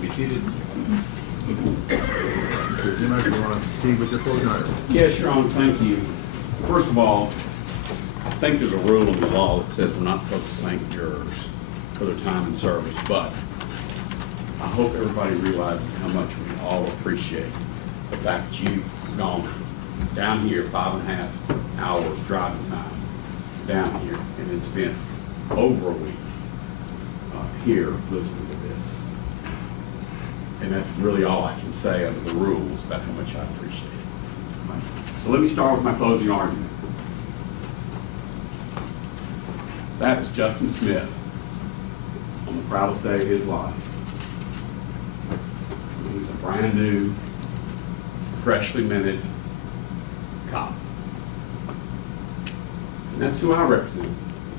Be seated. Mr. Zummach, you want to proceed with your closing argument? Yes, Your Honor, thank you. First of all, I think there's a rule in the law that says we're not supposed to thank jurors for their time and service, but I hope everybody realizes how much we all appreciate the fact that you've gone down here 5.5 hours driving time down here and then spent over a week here listening to this. And that's really all I can say under the rules about how much I appreciate it. So let me start with my closing argument. That is Justin Smith on the proudest day of his life. He was a brand new, freshly minted cop. And that's who I represent,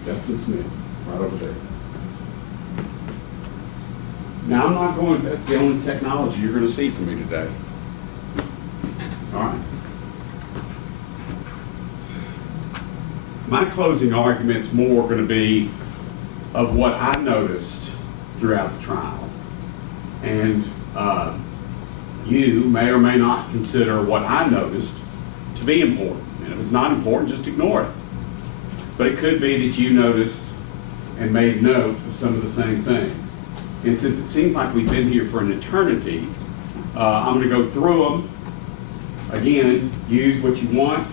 Justin Smith, right over there. Now I'm not going, that's the only technology you're going to see from me today. All right. My closing argument's more going to be of what I noticed throughout the trial. And you may or may not consider what I noticed to be important. And if it's not important, just ignore it. But it could be that you noticed and made note of some of the same things. And since it seems like we've been here for an eternity, I'm going to go through them. Again, use what you want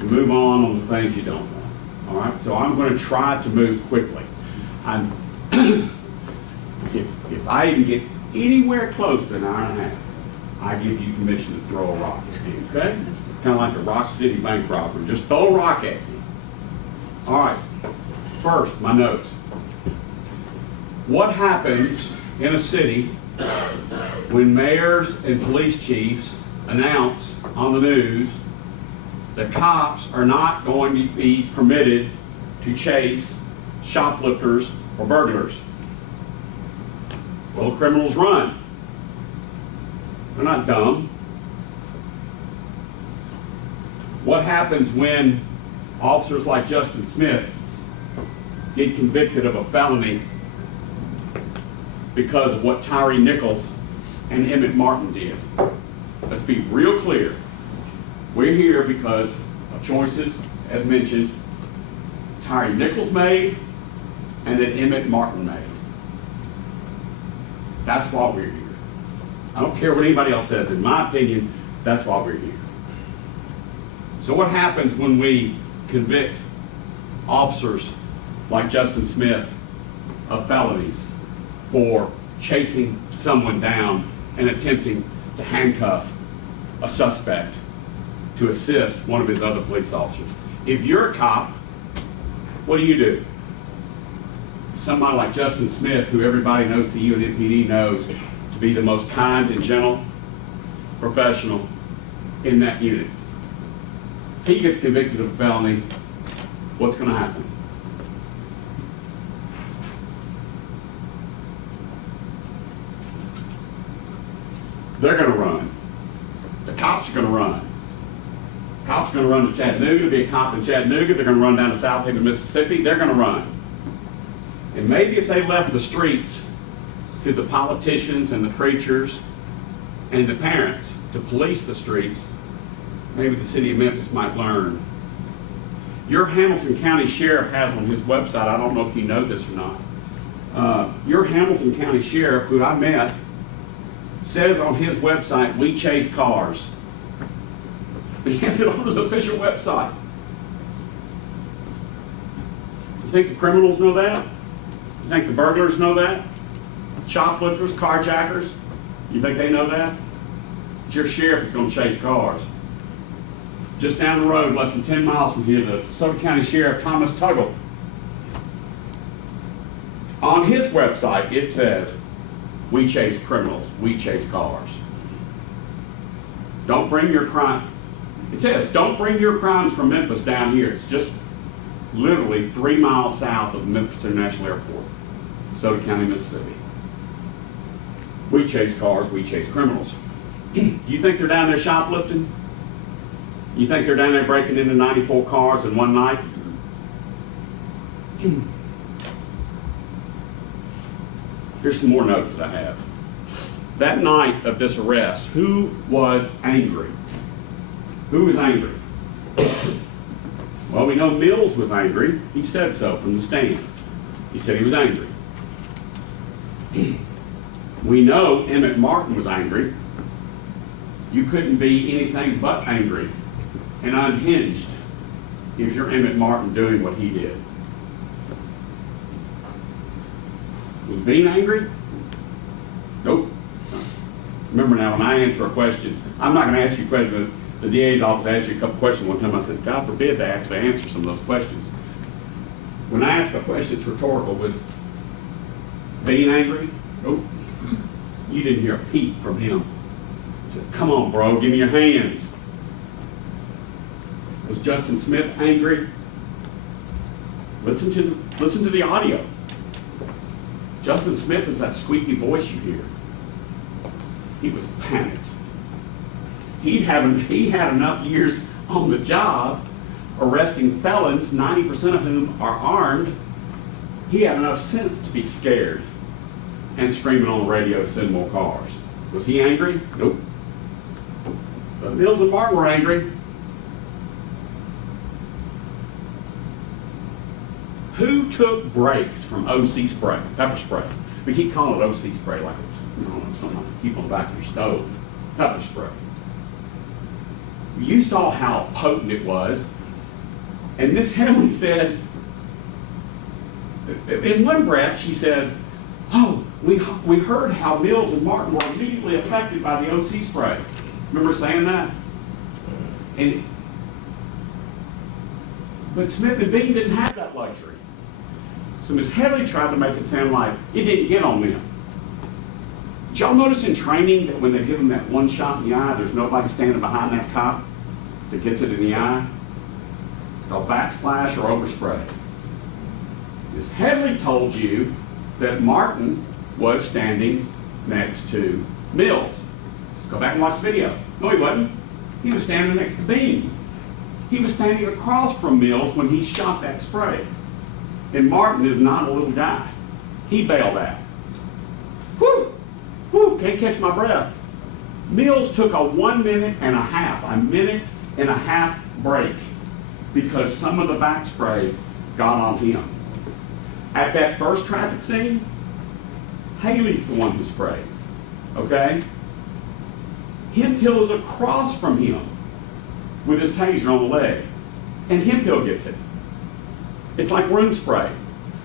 and move on the things you don't want. All right? So I'm going to try to move quickly. If I even get anywhere close to an hour and a half, I give you permission to throw a rock at me, okay? Kind of like a Rock City bank robbery. Just throw a rock at me. All right. First, my notes. What happens in a city when mayors and police chiefs announce on the news that cops are not going to be permitted to chase shoplifters or burglars? Well, criminals run. They're not dumb. What happens when officers like Justin Smith get convicted of a felony because of what Tyre Nichols and Emmett Martin did? Let's be real clear. We're here because of choices, as mentioned, Tyre Nichols made and that Emmett Martin made. That's why we're here. I don't care what anybody else says. In my opinion, that's why we're here. So what happens when we convict officers like Justin Smith of felonies for chasing someone down and attempting to handcuff a suspect to assist one of his other police officers? If you're a cop, what do? Somebody like Justin Smith, who everybody knows, CU and MPD knows to be the most kind and gentle professional in that unit. If he gets convicted of a felony, what's going to happen? They're going to run. The cops are going to run. Cops are going to run to Chattanooga to be a cop in Chattanooga. They're going to run down to South Haven, Mississippi. They're going to run. And maybe if they left the streets to the politicians and the preachers and the parents to police the streets, maybe the city of Memphis might learn. Your Hamilton County Sheriff has on his website, I don't know if you know this or not, your Hamilton County Sheriff, who I met, says on his website, we chase cars. He has it on his official website. You think the criminals know that? You think the burglars know that? Shoplifters, carjackers, you think they know that? It's your sheriff that's going to chase cars. Just down the road, less than 10 miles from here, the DeSoto County Sheriff, Thomas Tuggle. On his website, it says, we chase criminals, we chase cars. Don't bring your crime. It says, don't bring your crimes from Memphis down here. It's just literally 3 miles south of Memphis International Airport, DeSoto County, Mississippi. We chase cars, we chase criminals. You think they're down there shoplifting? You think they're down there breaking into 94 cars in one night? Here's some more notes that I have. that night of this arrest, who was angry? Who was angry? Well, we know Mills was angry. He said so from the stand. He said he was angry. We know Emmett Martin was angry. You couldn't be anything but angry and unhinged if you're Emmett Martin doing what he did. Was Bean angry? Nope. Remember now, when I answer a question, I'm not going to ask you a question. The DA's office asked you a couple questions one time. I said, God forbid they actually answer some of those questions. When I ask a question, it's rhetorical. Was Bean angry? Nope. You didn't hear a peep from him. I said, come on, bro, give me your hands. Was Justin Smith angry? Listen to the audio. Justin Smith is that squeaky voice you hear. He was panicked. He had enough years on the job arresting felons, 90% of whom are armed. He had enough sense to be scared and screaming on the radio, send more cars. Was he angry? Nope. But Mills and Martin were angry. Who took breaks from OC spray, pepper spray? We keep calling it OC spray like it's, something to keep on the back of your stove. Pepper spray. You saw how potent it was. And Miss Henley said, in one breath, she says, oh, we heard how Mills and Martin were immediately affected by the OC spray. Remember saying that? But Smith and Bean didn't have that luxury. So Miss Headley tried to make it sound like it didn't get on them. Did y'all notice in training that when they give them that one shot in the eye, there's nobody standing behind that cop that gets it in the eye? It's called backsplash or overspray. Miss Headley told you that Martin was standing next to Mills. Go back and watch the video. No, he wasn't. He was standing next to Bean. He was standing across from Mills when he shot that spray. And Martin is not a little guy. He bailed out. Whew! Whew! Can't catch my breath. Mills took a 1 minute and a half break because some of the back spray got on him. At that first traffic scene, Haley's the one who sprays. Okay? Hemphill is across from him with his taser on the leg. And Hemphill gets it. It's like room spray.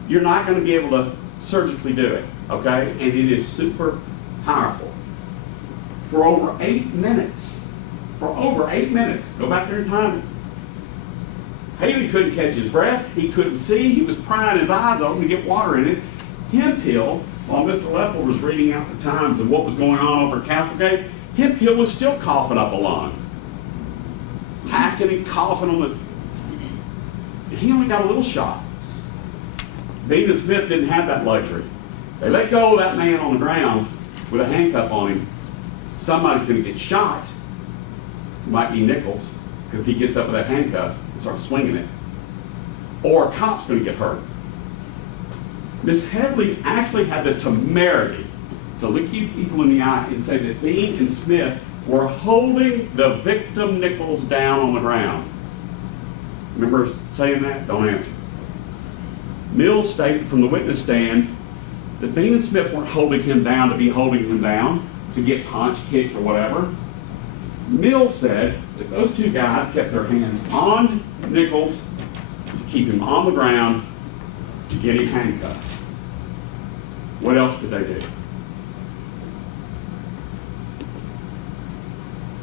You're not going to be able to surgically do it, okay? And it is super powerful. For over 8 minutes, go back there and time it. Haley couldn't catch his breath. He couldn't see. He was prying his eyes open to get water in it. Hemphill, while Mr. Leffel was reading out the times of what was going on over at Castlegate, Hemphill was still coughing up a lung. Hacking and coughing on the... And he only got a little shot. Bean and Smith didn't have that luxury. They let go of that man on the ground with a handcuff on him. Somebody's going to get shot. It might be Nichols, because if he gets up with that handcuff and starts swinging it. Or a cop's going to get hurt. Miss Headley actually had the temerity to look you people in the eye and say that Bean and Smith were holding the victim Nichols down on the ground. Remember saying that? Don't answer. Mills stated from the witness stand that Bean and Smith weren't holding him down to be holding him down, to get punched, kicked, or whatever. Mills said that those two guys kept their hands on Nichols to keep him on the ground to get him handcuffed. What else could they do?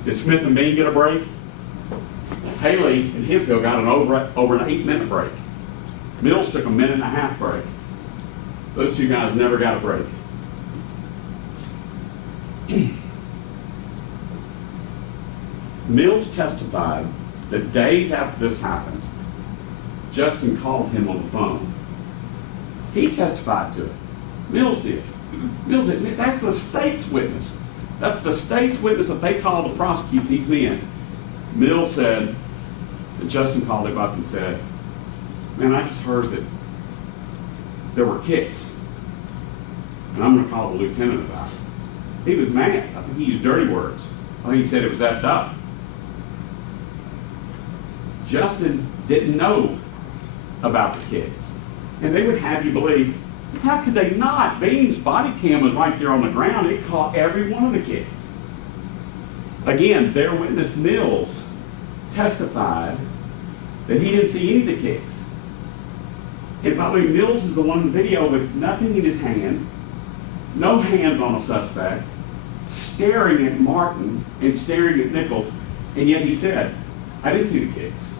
Did Smith and Bean get a break? Haley and Hemphill got over an 8-minute break. Mills took a 1.5 minute break. Those two guys never got a break. Mills testified that days after this happened, Justin called him on the phone. He testified to it. Mills did. Mills admitted that's the state's witness. That's the state's witness that they called to prosecute these men. Mills said that Justin called him up and said, man, I just heard that there were kicks, and I'm going to call the lieutenant about it. He was mad. I think he used dirty words. I think he said it was effed up. Justin didn't know about the kids. And they would have you believe, how could they not? Bean's body cam was right there on the ground. It caught every one of the kids. Again, their witness Mills testified that he didn't see any of the kids. And by the way, Mills is the one in the video with nothing in his hands, no hands on a suspect, staring at Martin and staring at Nichols, and yet he said, I didn't see the kids.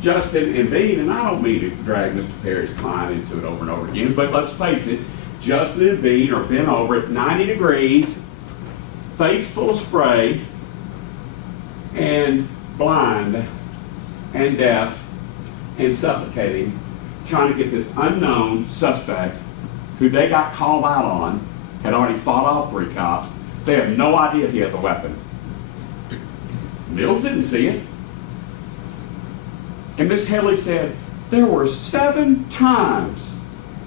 Justin and Bean, and I don't mean to drag Mr. Perry's client into it over and over again, but let's face it, Justin and Bean are bent over at 90 degrees, face full of spray, and blind and deaf and suffocating, trying to get this unknown suspect who they got called out on, had already fought off 3 cops. They have no idea if he has a weapon. Mills didn't see it. And Miss Headley said there were 7 times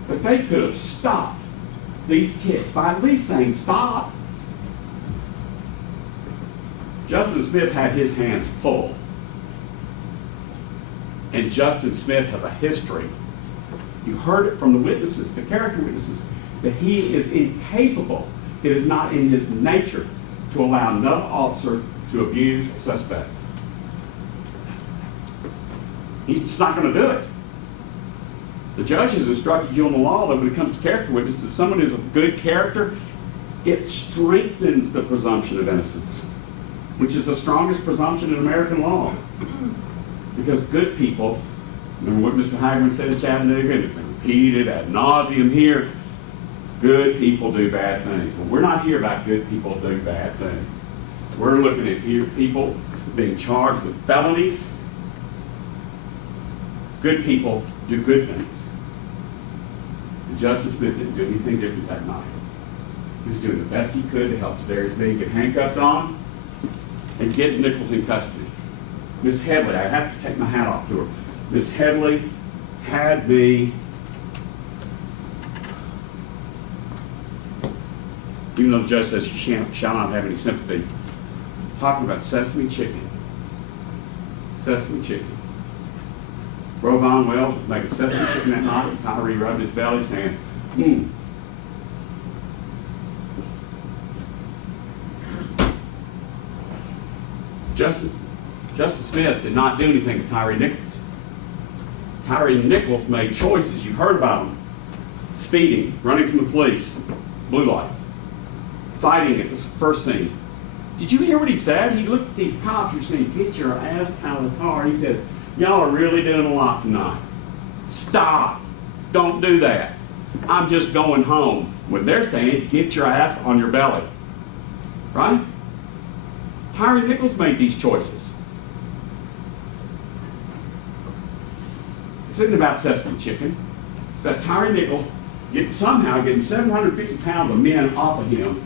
that they could have stopped these kids by at least saying stop. Justin Smith had his hands full. And Justin Smith has a history. You heard it from the witnesses, the character witnesses, that he is incapable. It is not in his nature to allow another officer to abuse a suspect. He's just not going to do it. The judge has instructed you on the law that when it comes to character witnesses, if someone is of good character, it strengthens the presumption of innocence, which is the strongest presumption in American law. Because good people, remember what Mr. Hagerman said in Chattanooga, and it's been repeated ad nauseum here, good people do bad things. Well, we're not here about good people do bad things. We're looking at here people being charged with felonies. Good people do good things. And Justice Smith didn't do anything different that night. He was doing the best he could to help Darius Bean get handcuffs on and get Nichols in custody. Miss Headley, I have to take my hat off to her. Miss Headley had me, even though the judge says she shall not have any sympathy, talking about sesame chicken. Sesame chicken. Rovon Wells was making sesame chicken that night, and Tyre rubbed his belly saying, Justice Smith did not do anything to Tyre Nichols. Tyre Nichols made choices. You've heard about him. Speeding, running from the police, blue lights, fighting at the first scene. Did you hear what he said? He looked at these cops who were saying, get your ass out of the car. He says, y'all are really doing a lot tonight. Stop. Don't do that. I'm just going home. When they're saying, get your ass on your belly. Right? Tyre Nichols made these choices. This isn't about sesame chicken. It's about Tyre Nichols somehow getting 750 pounds of men off of him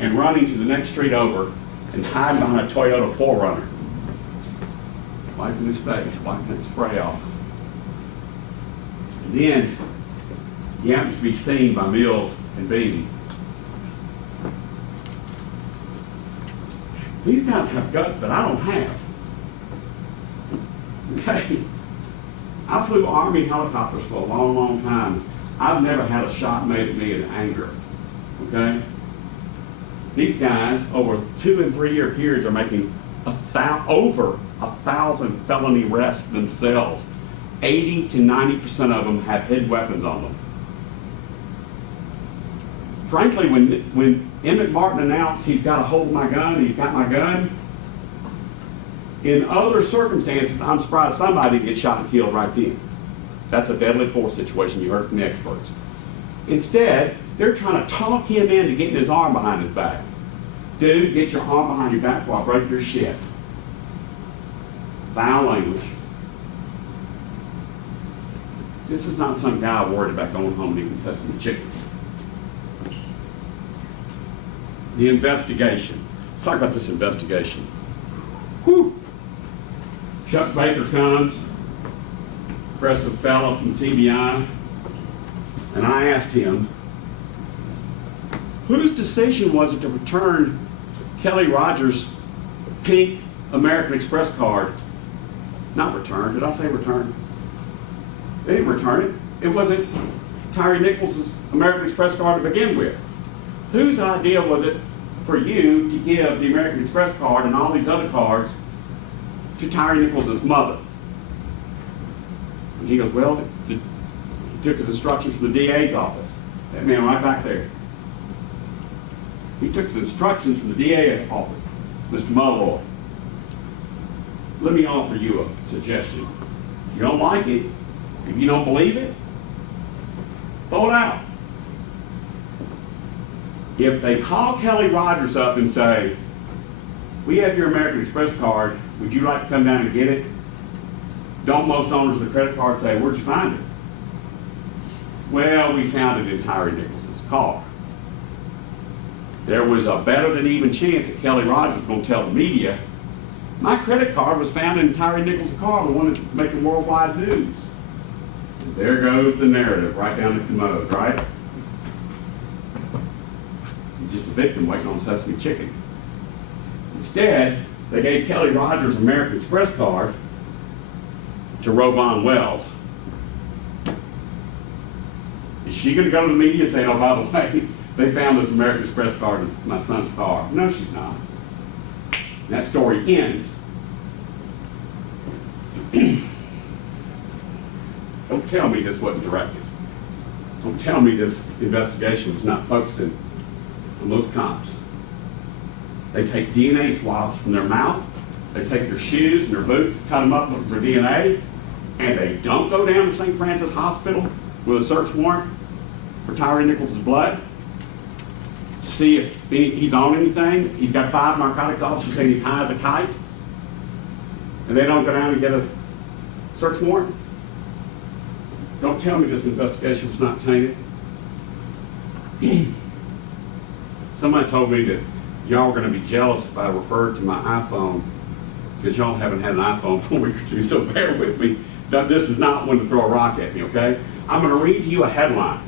and running to the next street over and hiding behind a Toyota 4Runner. Wiping his face, wiping that spray off. And then he happens to be seen by Mills and Bean. These guys have guts that I don't have. Okay? I flew Army helicopters for a long, long time. I've never had a shot made at me in anger. Okay? These guys, over 2 and 3 year periods, are making over 1,000 felony arrests themselves. 80 to 90% of them have hidden weapons on them. Frankly, when Emmett Martin announced he's got to hold my gun, he's got my gun, in other circumstances, I'm surprised somebody gets shot and killed right then. That's a deadly force situation, you heard from the experts. Instead, they're trying to talk him into getting his arm behind his back. Dude, get your arm behind your back before I break your shit. Foul language. This is not some guy worried about going home and eating sesame chicken. The investigation. Let's talk about this investigation. Whew. Chuck Baker comes, impressive fellow from TBI, and I asked him, Whose decision was it to return Kelly Rogers' pink American Express card? Not return. Did I say return? They didn't return it. It wasn't Tyre Nichols' American Express card to begin with. Whose idea was it for you to give the American Express card and all these other cards to Tyre Nichols' mother? And he goes, well, he took his instructions from the DA's office. That man right back there. He took his instructions from the DA office, Mr. Mulroy. Let me offer you a suggestion. If you don't like it, if you don't believe it, throw it out. If they call Kelly Rogers up and say, we have your American Express card, would you like to come down and get it? Don't most owners of the credit card say, where'd you find it? Well, we found it in Tyre Nichols' car. There was a better than even chance that Kelly Rogers was going to tell the media, my credit card was found in Tyre Nichols' car, the one that's making worldwide news. And there goes the narrative right down the commode, right? He's just a victim waiting on sesame chicken. Instead, they gave Kelly Rogers' American Express card to Rovon Wells. Is she going to go to the media saying, oh, by the way, they found this American Express card in my son's car? No, she's not. And that story ends. Don't tell me this wasn't directed. Don't tell me this investigation was not focusing on those cops. They take DNA swabs from their mouth, they take their shoes and their boots, cut them up for DNA, and they don't go down to St. Francis Hospital with a search warrant for Tyre Nichols' blood. See if he's on anything. He's got 5 narcotics officers saying he's high as a kite. And they don't go down and get a search warrant. Don't tell me this investigation was not tainted. Somebody told me that y'all are going to be jealous if I referred to my iPhone, because y'all haven't had an iPhone for a week or two, so bear with me. This is not one to throw a rock at me, okay? I'm going to read you a headline.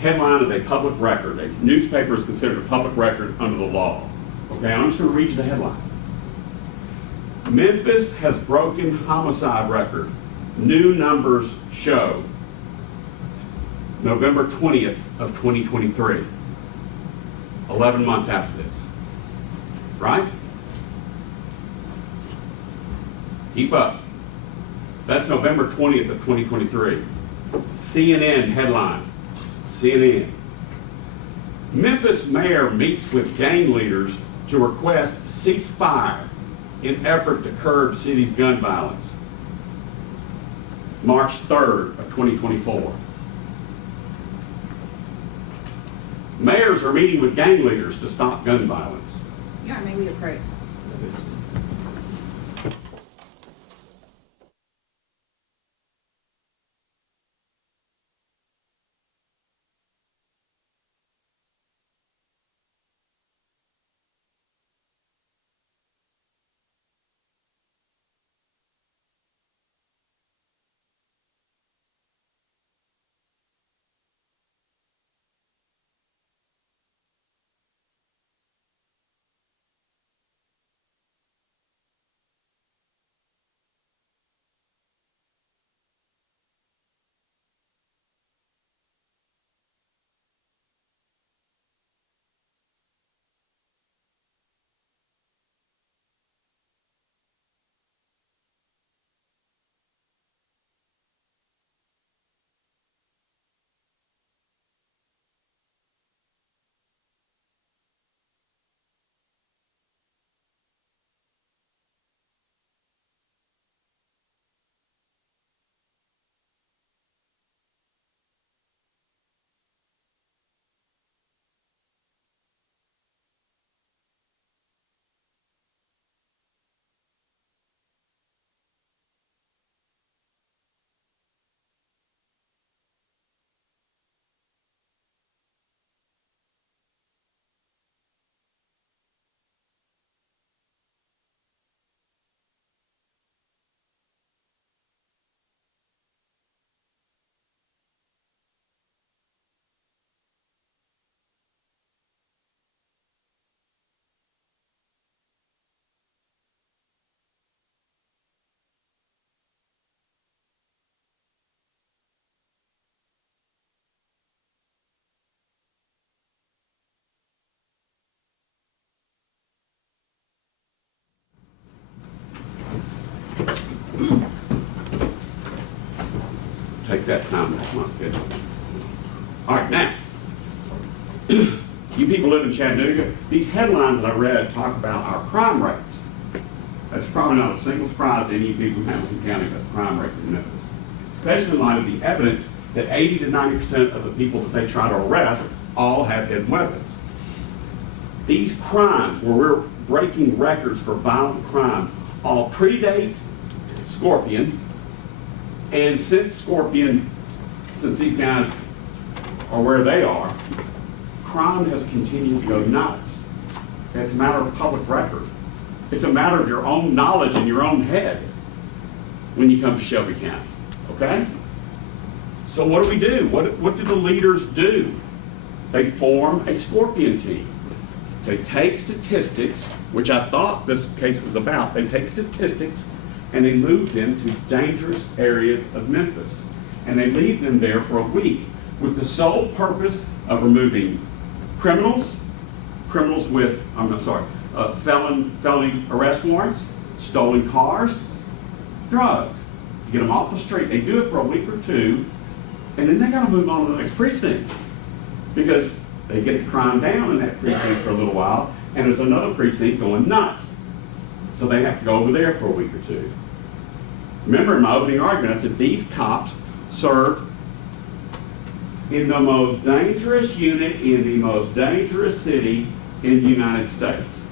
Headline is a public record. A newspaper is considered a public record under the law. Okay, I'm just going to read you the headline. Memphis has broken homicide record. New numbers show. November 20th of 2023. 11 months after this. Right? Keep up. That's November 20th of 2023. CNN headline. CNN. Memphis mayor meets with gang leaders to request ceasefire in effort to curb city's gun violence. March 3rd of 2024. Mayors are meeting with gang leaders to stop gun violence. Yeah, maybe we approach. take that time off my schedule. All right, now, you people live in Chattanooga, these headlines that I read talk about our crime rates. That's probably not a single surprise to any of you people in Hamilton County about the crime rates in Memphis, especially in light of the evidence that 80 to 90% of the people that they try to arrest all have hidden weapons. These crimes, where we're breaking records for violent crime, all predate Scorpion, and since these guys are where they are, crime has continued to go nuts. It's a matter of public record. It's a matter of your own knowledge in your own head when you come to Shelby County, okay? So what do? What do the leaders do? They form a Scorpion team. They take statistics, which I thought this case was about. They take statistics and they move them to dangerous areas of Memphis. And they leave them there for a week with the sole purpose of removing criminals with, felony arrest warrants, stolen cars, drugs, to get them off the street. They do it for a week or two, and then they got to move on to the next precinct because they get the crime down in that precinct for a little while, and there's another precinct going nuts. So they have to go over there for a week or two. Remember in my opening argument, I said these cops serve in the most dangerous unit in the most dangerous city in the United States.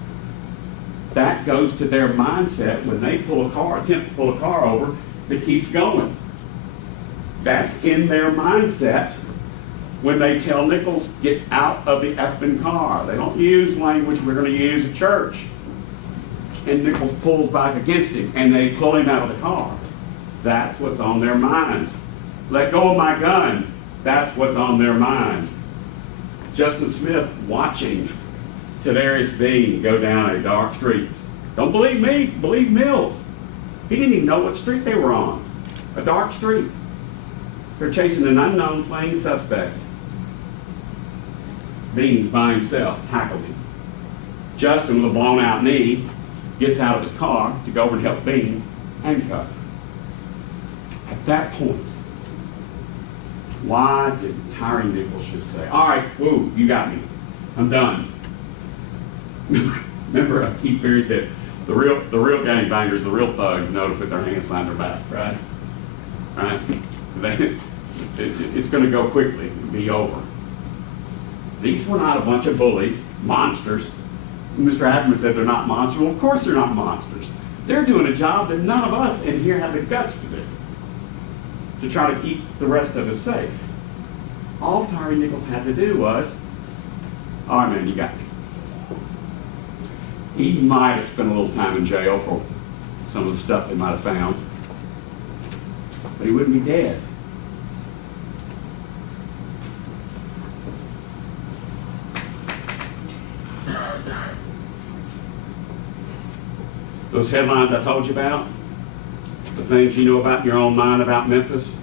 That goes to their mindset when they attempt to pull a car over that keeps going. That's in their mindset when they tell Nichols, get out of the effing car. They don't use language we're going to use at church. And Nichols pulls back against him and they pull him out of the car. That's what's on their mind. Let go of my gun. That's what's on their mind. Justin Smith watching Tadarius Bean go down a dark street. Don't believe me, believe Mills. He didn't even know what street they were on. A dark street. They're chasing an unknown fleeing suspect. Bean's by himself, tackles him. Justin, with a blown out knee, gets out of his car to go over and help Bean handcuff. At that point, why did Tyre Nichols just say, all right, whoa, you got me. I'm done. Remember Keith Berry said, the real gangbangers, the real thugs know to put their hands behind their back, right? Right? It's going to go quickly and be over. These were not a bunch of bullies, monsters. Mr. Ackerman said they're not monsters. Well, of course they're not monsters. They're doing a job that none of us in here have the guts to do, to try to keep the rest of us safe. All Tyre Nichols had to do was, all right, man, you got me. He might have spent a little time in jail for some of the stuff they might have found, but he wouldn't be dead. Those headlines I told you about, the things you know about in your own mind about Memphis,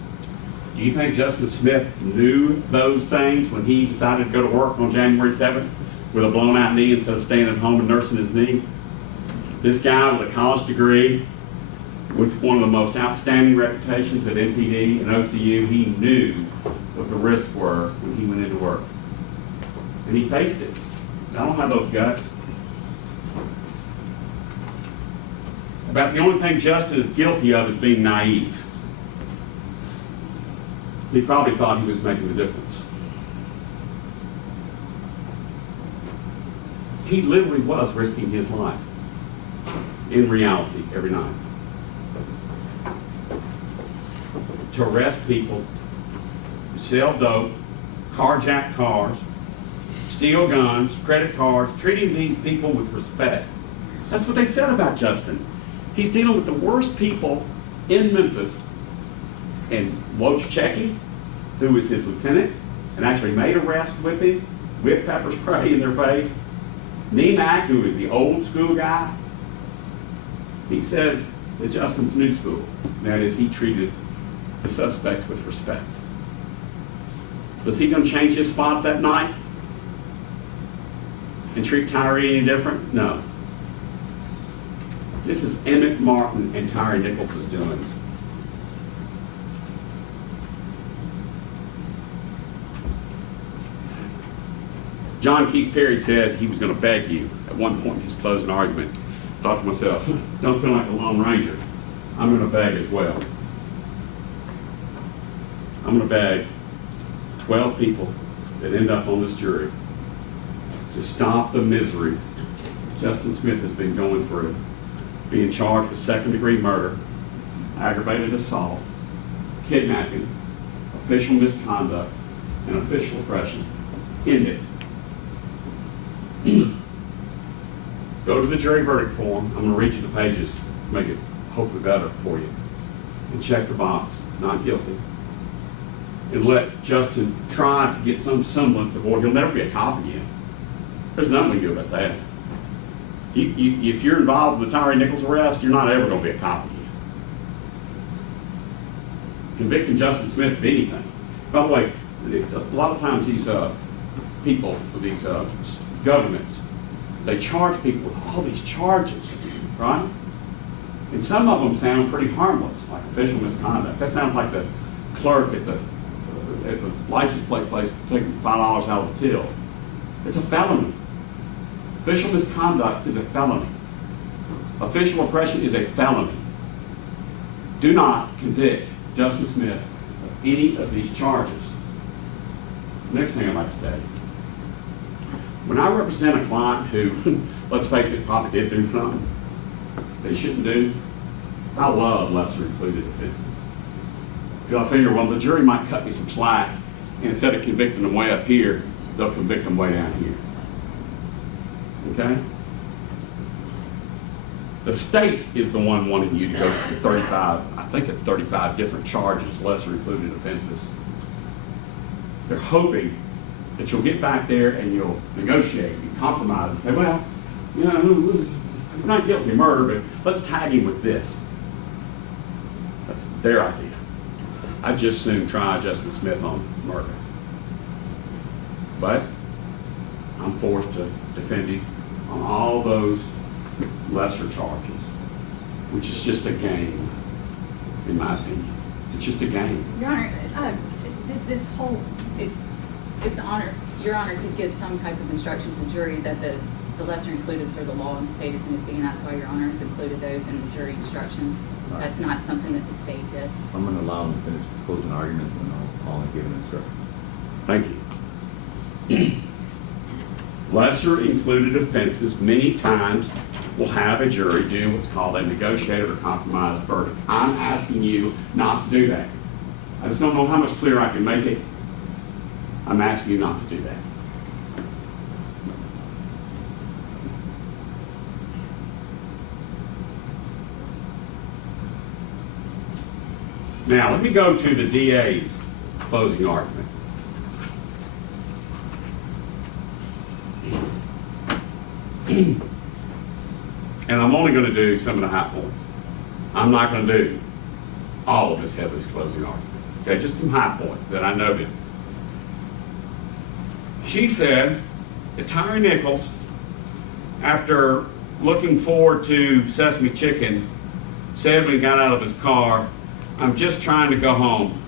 do you think Justin Smith knew those things when he decided to go to work on January 7th with a blown out knee instead of staying at home and nursing his knee? This guy with a college degree, with one of the most outstanding reputations at MPD and OCU, he knew what the risks were when he went into work. And he faced it. I don't have those guts. About the only thing Justin is guilty of is being naive. He probably thought he was making a difference. He literally was risking his life in reality every night to arrest people who sell dope, carjack cars, steal guns, credit cards, treating these people with respect. That's what they said about Justin. He's dealing with the worst people in Memphis. And Wojciechowski, who was his lieutenant and actually made arrests with him, with pepper spray in their face. Nemak, who is the old school guy, he says that Justin's new school. That is, he treated the suspects with respect. So is he going to change his spots that night and treat Tyre any different? No. This is Emmett Martin and Tyre Nichols' doings. John Keith Perry said he was going to beg you at one point in his closing argument. I thought to myself, don't feel like a Lone Ranger. I'm going to beg as well. I'm going to beg 12 people that end up on this jury to stop the misery Justin Smith has been going through, being charged with second-degree murder, aggravated assault, kidnapping, official misconduct, and official oppression. End it. Go to the jury verdict form. I'm going to read you the pages to make it hopefully better for you. And check the box, not guilty. And let Justin try to get some semblance of order. He'll never be a cop again. There's nothing we can do about that. If you're involved with the Tyre Nichols arrest, you're not ever going to be a cop again. Convicting Justin Smith of anything. By the way, a lot of times these people, these governments, they charge people with all these charges, right? And some of them sound pretty harmless, like official misconduct. That sounds like the clerk at the license plate place taking $5 out of the till. It's a felony. Official misconduct is a felony. Official oppression is a felony. Do not convict Justin Smith of any of these charges. Next thing I'd like to tell you. When I represent a client who, let's face it, probably did do something they shouldn't do, I love lesser included offenses. Because I figure, well, the jury might cut me some slack, and instead of convicting them way up here, they'll convict them way down here. Okay? The state is the one wanting you to go through 35, I think it's 35 different charges, lesser included offenses. They're hoping that you'll get back there and you'll negotiate and compromise and say, well, you know, I'm not guilty of murder, but let's tag him with this. That's their idea. I'd just soon try Justin Smith on murder. But I'm forced to defend him on all those lesser charges, which is just a game, in my opinion. It's just a game. Your Honor, this whole, if Your Honor could give some type of instruction to the jury that the lesser includeds are the law in the state of Tennessee, and that's why Your Honor has included those in the jury instructions. Right. That's not something that the state did. I'm going to allow them to finish the closing arguments, and I'll only give an instruction. Thank you. Lesser included offenses many times will have a jury do what's called a negotiated or compromised verdict. I'm asking you not to do that. I just don't know how much clearer I can make it. I'm asking you not to do that. Now, let me go to the DA's closing argument. And I'm only going to do some of the high points. I'm not going to do all of Ms. Headley's closing argument. Okay, just some high points that I noted. She said that Tyre Nichols, after looking forward to Sesame Chicken, said when he got out of his car, I'm just trying to go home.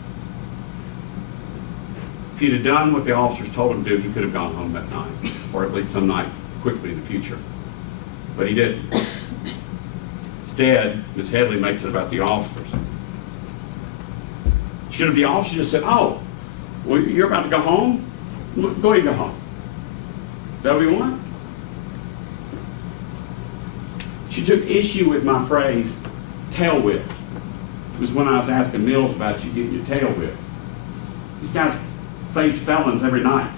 If he'd have done what the officers told him to do, he could have gone home that night, or at least some night quickly in the future. But he didn't. Instead, Ms. Headley makes it about the officers. Should have the officer just said, oh, well, you're about to go home? Go ahead and go home. Is that what you want? She took issue with my phrase, tail whip. It was when I was asking Mills about you getting your tail whipped. These guys face felons every night,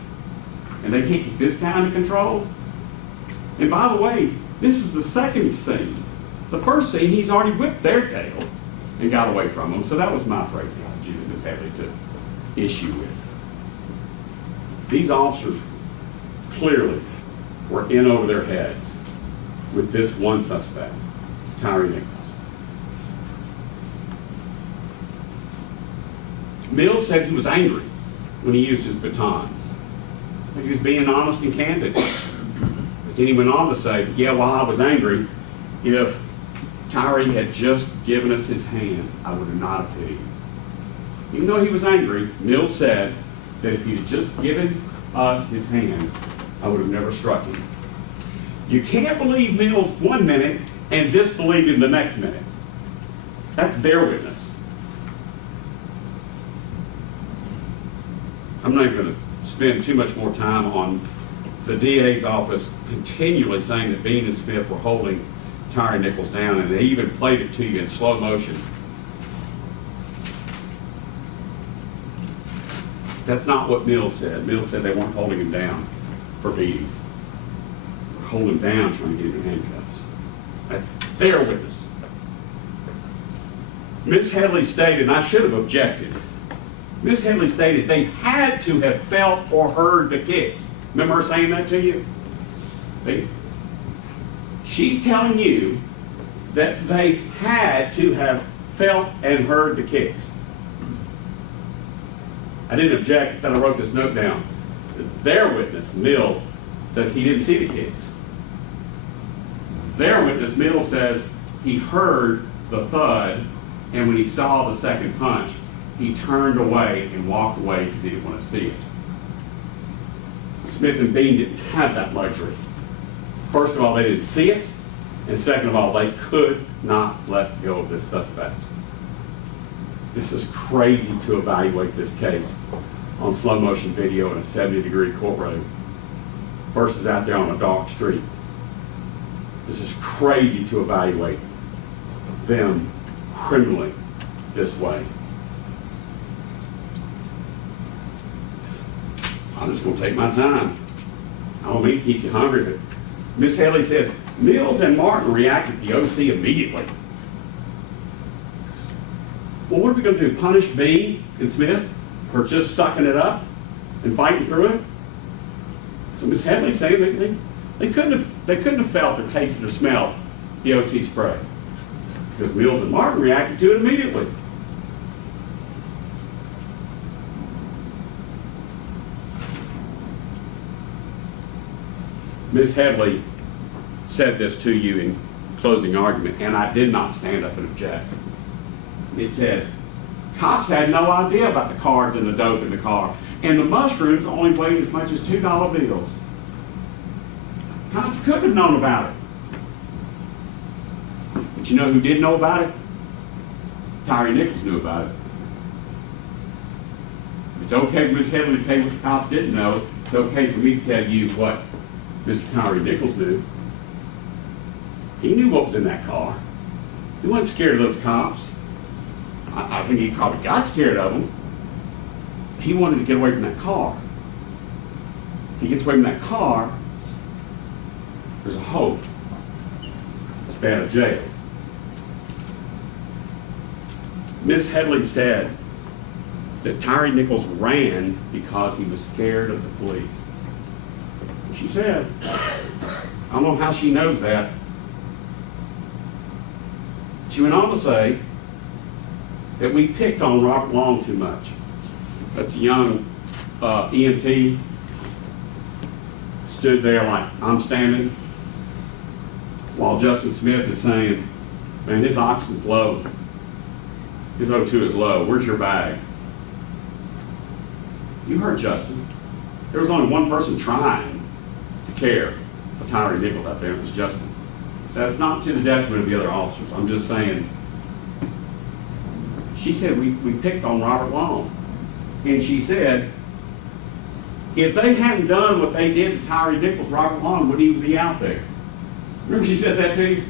and they can't keep this guy under control. And by the way, this is the second scene. The first scene, he's already whipped their tails and got away from them. So that was my phraseology that Ms. Headley took issue with. These officers clearly were in over their heads with this one suspect, Tyre Nichols. Mills said he was angry when he used his baton. I think he was being honest and candid. But then he went on to say, yeah, while I was angry, if Tyre had just given us his hands, I would have not have hit him. Even though he was angry, Mills said that if he had just given us his hands, I would have never struck him. You can't believe Mills 1 minute and disbelieve him the next minute. That's their witness. I'm not even going to spend too much more time on the DA's office continually saying that Bean and Smith were holding Tyre Nichols down, and they even played it to you in slow motion. That's not what Mills said. Mills said they weren't holding him down for beatings. They were holding him down trying to get him in handcuffs. That's their witness. Miss Headley stated, and I should have objected, Miss Headley stated they had to have felt or heard the kicks. Remember her saying that to you? She's telling you that they had to have felt and heard the kicks. I didn't object, instead I wrote this note down. Their witness, Mills, says he didn't see the kicks. Their witness, Mills, says he heard the thud, and when he saw the second punch, he turned away and walked away because he didn't want to see it. Smith and Bean didn't have that luxury. First of all, they didn't see it, and second of all, they could not let go of this suspect. This is crazy to evaluate this case on slow motion video in a 70-degree courtroom versus out there on a dark street. This is crazy to evaluate them criminally this way. I'm just going to take my time. I don't mean to keep you hungry, but Miss Headley said Mills and Martin reacted to the OC immediately. Well, what are we going to do? Punish Bean and Smith for just sucking it up and fighting through it? So Miss Headley's saying they couldn't have felt or tasted or smelled the OC spray because Mills and Martin reacted to it immediately. Miss Headley said this to you in closing argument, and I did not stand up and object. It said, cops had no idea about the cards and the dope in the car, and the mushrooms only weighed as much as $2 bills. Cops couldn't have known about it. But you know who did know about it? Tyre Nichols knew about it. It's okay for Miss Headley to tell you what the cops didn't know. It's okay for me to tell you what Mr. Tyre Nichols knew. He knew what was in that car. He wasn't scared of those cops. I think he probably got scared of them. He wanted to get away from that car. If he gets away from that car, there's a hope to stay out of jail. Miss Headley said that Tyre Nichols ran because he was scared of the police. She said, I don't know how she knows that. She went on to say that we picked on Robert Long too much. That's a young EMT, stood there like I'm standing, while Justin Smith is saying, man, his oxygen's low. His O2 is low. Where's your bag? You heard Justin. There was only one person trying to care for Tyre Nichols out there, and it was Justin. That's not to the detriment of the other officers. I'm just saying, she said we picked on Robert Long. And she said, if they hadn't done what they did to Tyre Nichols, Robert Long wouldn't even be out there. Remember she said that to you?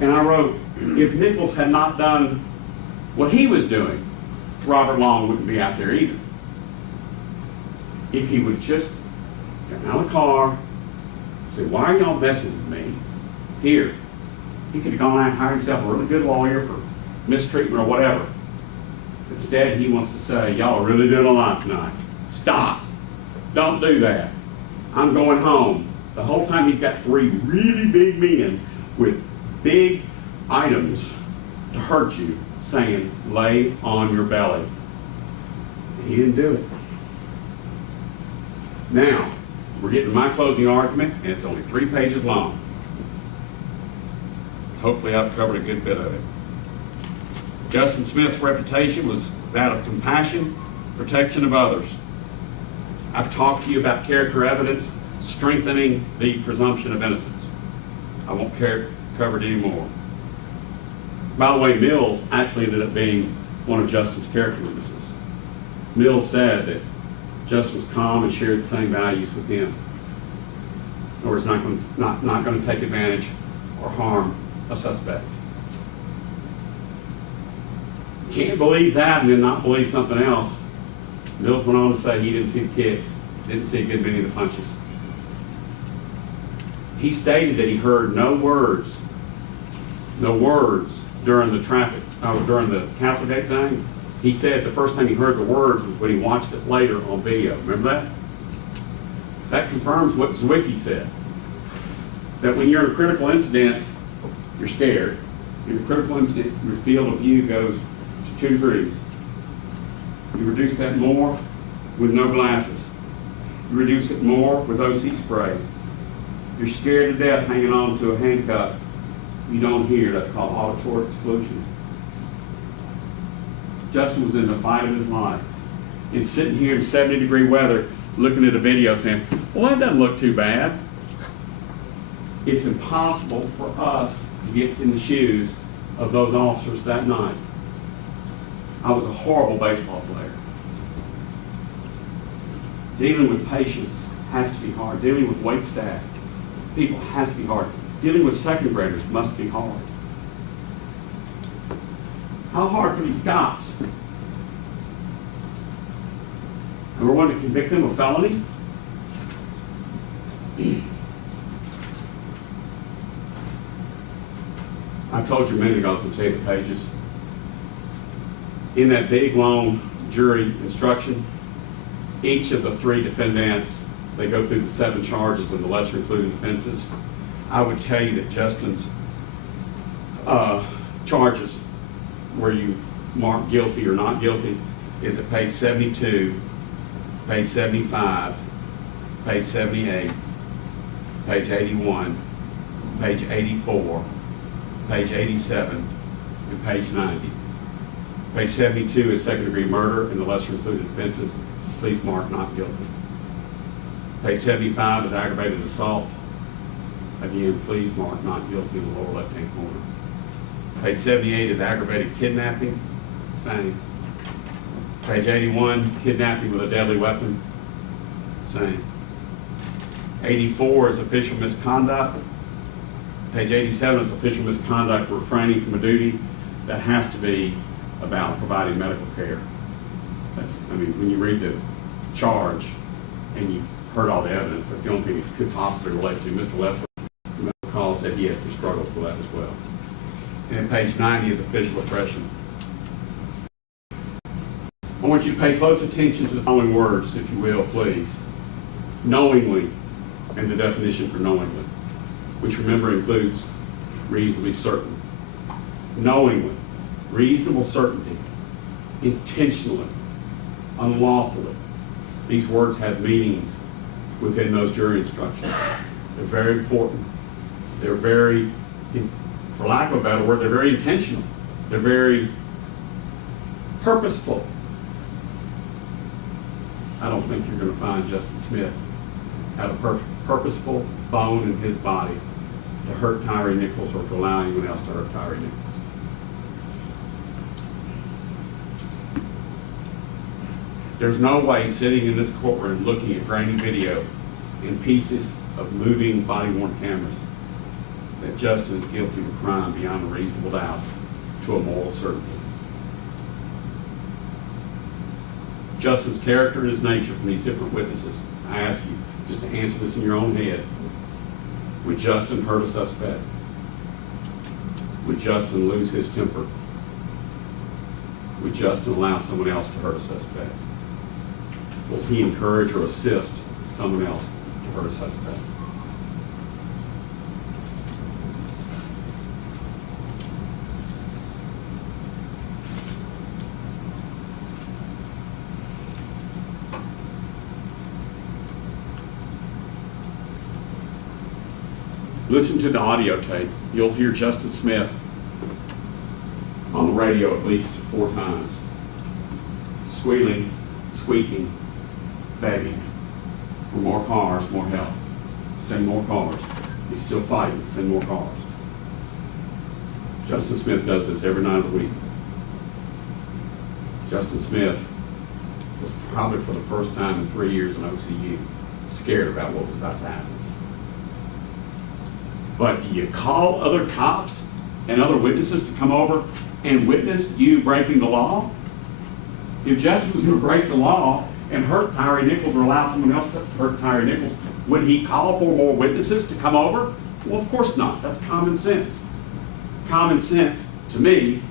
And I wrote, if Nichols had not done what he was doing, Robert Long wouldn't be out there either. If he would just get out of the car, say, why are y'all messing with me? Here. He could have gone out and hired himself a really good lawyer for mistreatment or whatever. Instead, he wants to say, y'all are really doing a lot tonight. Stop. Don't do that. I'm going home. The whole time he's got 3 really big men with big items to hurt you, saying, lay on your belly. He didn't do it. Now, we're getting to my closing argument, and it's only 3 pages long. Hopefully I've covered a good bit of it. Justin Smith's reputation was that of compassion, protection of others. I've talked to you about character evidence, strengthening the presumption of innocence. I won't cover it anymore. By the way, Mills actually ended up being one of Justin's character witnesses. Mills said that Justin was calm and shared the same values with him. In other words, not going to take advantage or harm a suspect. Can't believe that and then not believe something else. Mills went on to say he didn't see the kicks, didn't see a good many of the punches. He stated that he heard no words during the during the Castlegate thing. He said the first time he heard the words was when he watched it later on video. Remember that? That confirms what Zwicky said. That when you're in a critical incident, you're scared. In a critical incident, your field of view goes to 2 degrees. You reduce that more with no glasses. You reduce it more with OC spray. You're scared to death hanging on to a handcuff. You don't hear. That's called auditory exclusion. Justin was in the fight of his life. And sitting here in 70-degree weather, looking at a video saying, well, that doesn't look too bad. It's impossible for us to get in the shoes of those officers that night. I was a horrible baseball player. Dealing with patients has to be hard. Dealing with wait staff, people has to be hard. Dealing with second graders must be hard. How hard for these cops? And we're wanting to convict them of felonies? I told you a minute ago I was going to tell you the pages. In that big, long jury instruction, each of the 3 defendants, they go through the 7 charges and the lesser included offenses. I would tell you that Justin's charges, where you mark guilty or not guilty, is at page 72, page 75, page 78, page 81, page 84, page 87, and page 90. Page 72 is second-degree murder and the lesser included offenses. Please mark not guilty. Page 75 is aggravated assault. Again, please mark not guilty in the lower left-hand corner. Page 78 is aggravated kidnapping. Same. Page 81, kidnapping with a deadly weapon. Same. 84 is official misconduct. Page 87 is official misconduct refraining from a duty that has to be about providing medical care. When you read the charge and you've heard all the evidence, that's the only thing it could possibly relate to. Mr. Leffler, McCall said he had some struggles with that as well. And page 90 is official oppression. I want you to pay close attention to the following words, if you will, please. Knowingly, and the definition for knowingly, which remember includes reasonably certain. Knowingly, reasonable certainty, intentionally, unlawfully. These words have meanings within those jury instructions. They're very important. They're very, for lack of a better word, they're very intentional. They're very purposeful. I don't think you're going to find Justin Smith had a purposeful bone in his body to hurt Tyre Nichols or to allow anyone else to hurt Tyre Nichols. There's no way sitting in this courtroom looking at grainy video and pieces of moving body-worn cameras that Justin is guilty of a crime beyond a reasonable doubt to a moral certainty. Justin's character and his nature from these different witnesses. I ask you just to answer this in your own head. Would Justin hurt a suspect? Would Justin lose his temper? Would Justin allow someone else to hurt a suspect? Will he encourage or assist someone else to hurt a suspect? Listen to the audio tape. You'll hear Justin Smith on the radio at least 4 times, squealing, squeaking, begging. for more cars, more help. Send more cars. He's still fighting, send more cars. Justin Smith does this every night of the week. Justin Smith was probably for the first time in 3 years in OCU, scared about what was about to happen. But do you call other cops and other witnesses to come over and witness you breaking the law? If Justin was going to break the law and hurt Tyre Nichols or allow someone else to hurt Tyre Nichols, would he call for more witnesses to come over? Well, of course not. That's common sense. Common sense, to me,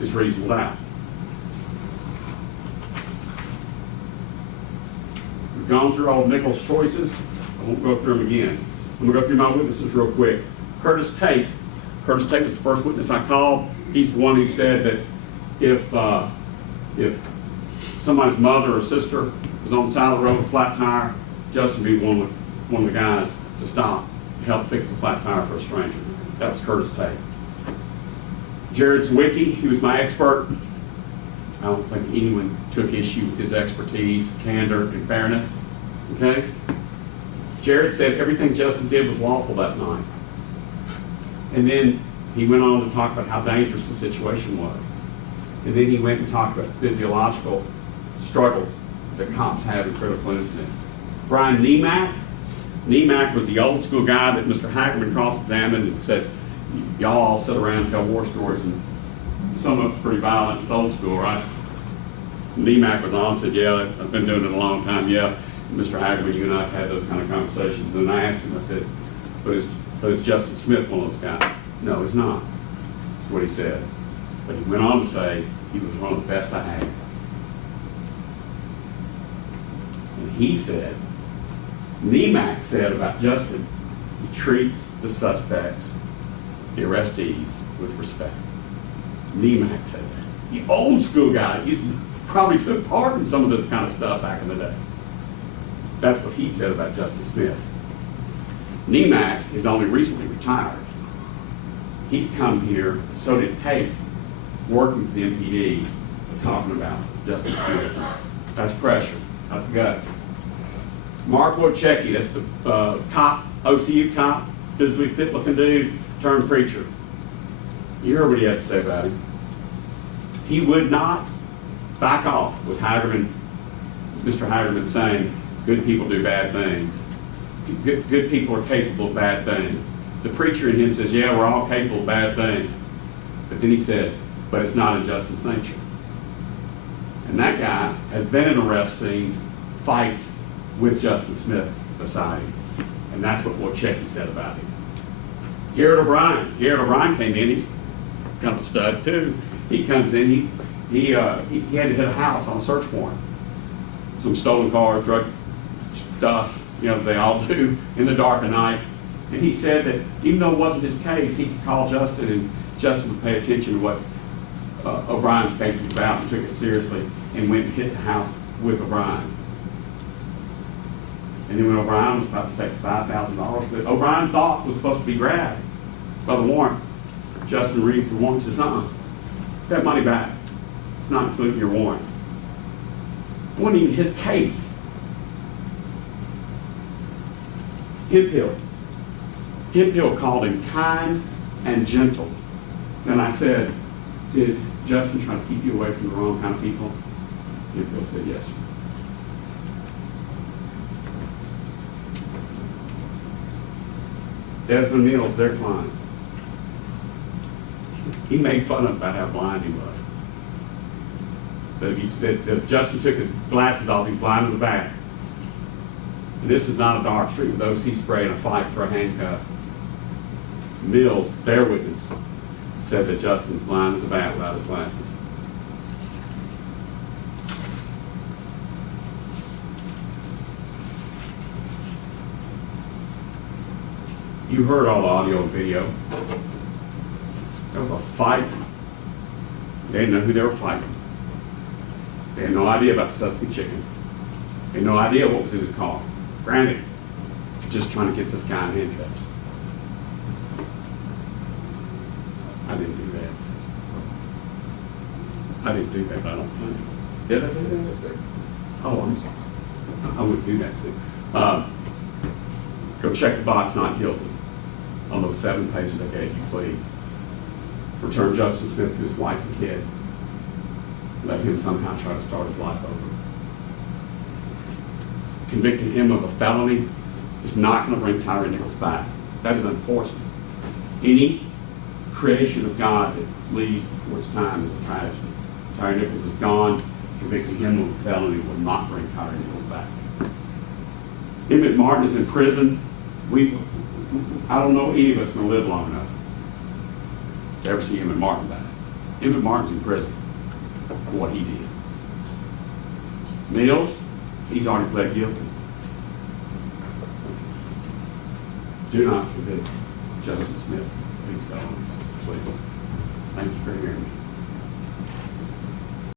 is reasonable doubt. We've gone through all of Nichols' choices. I won't go through them again. I'm going to go through my witnesses real quick. Curtis Tate. Curtis Tate was the first witness I called. He's the one who said that if somebody's mother or sister was on the side of the road with a flat tire, Justin would be one of the guys to stop and help fix the flat tire for a stranger. That was Curtis Tate. Jared Zwicky, he was my expert. I don't think anyone took issue with his expertise, candor, and fairness. Okay? Jared said everything Justin did was lawful that night. And then he went on to talk about how dangerous the situation was. And then he went and talked about physiological struggles that cops have in critical incidents. Brian Niemack was the old school guy that Mr. Hackerman cross-examined and said, y'all all sit around and tell war stories, and some of it's pretty violent. It's old school, right? Niemack was on and said, yeah, I've been doing it a long time, yeah. And Mr. Hackerman, you and I have had those kind of conversations. And then I asked him, I said, but is Justice Smith one of those guys? No, he's not. That's what he said. But he went on to say he was one of the best I had. And he said, Niemack said about Justin, he treats the suspects, the arrestees, with respect. Niemack said that. The old school guy, he probably took part in some of this kind of stuff back in the day. That's what he said about Justice Smith. Niemack is only recently retired. He's come here, so did Tate, working for the MPD, talking about Justice Smith. That's pressure. That's guts. Mark Wojcicki, that's the cop, OCU cop, physically fit looking dude, turned preacher. You heard what he had to say about him. He would not back off with Mr. Hagerman saying, good people do bad things. Good people are capable of bad things. The preacher in him says, yeah, we're all capable of bad things. But then he said, but it's not in Justin's nature. And that guy has been in arrest scenes, fights with Justin Smith beside him. And that's what Wojcicki said about him. Garrett O'Brien came in, he's kind of a stud too. He comes in, he had to hit a house on a search warrant. Some stolen cars, drug stuff, they all do in the dark of night. And he said that even though it wasn't his case, he could call Justin and Justin would pay attention to what O'Brien's case was about and took it seriously and went and hit the house with O'Brien. And then when O'Brien was about to take $5,000 that O'Brien thought was supposed to be grabbed by the warrant, Justin reads the warrant and says, put that money back. It's not included in your warrant. It wasn't even his case. Hemphill called him kind and gentle. And I said, did Justin try to keep you away from the wrong kind of people? Hemphill said, yes, sir. Desmond Mills, their client. He made fun of about how blind he was. That if Justin took his glasses off, he's blind as a bat. And this is not a dark street with OC spray and a fight for a handcuff. Mills, their witness, said that Justin's blind as a bat without his glasses. You heard all the audio and video. There was a fight. They didn't know who they were fighting. They had no idea about the Sussex chicken. They had no idea what was in his car. Granted, just trying to get this guy in handcuffs. I didn't do that. I didn't do that, I don't think. Did I do that? Oh, I'm sorry. I wouldn't do that too. Go check the box, not guilty, on those 7 pages I gave you, please. Return Justin Smith to his wife and kid. Let him somehow try to start his life over. Convicting him of a felony is not going to bring Tyre Nichols back. That is unfortunate. Any creation of God that leaves before its time is a tragedy. Tyre Nichols is gone. Convicting him of a felony will not bring Tyre Nichols back. Emmett Martin is in prison. I don't know any of us going to live long enough to ever see Emmett Martin back. Emmett Martin's in prison for what he did. Mills, he's already pled guilty. Do not convict Justin Smith of these felonies, please. Thank you for hearing me.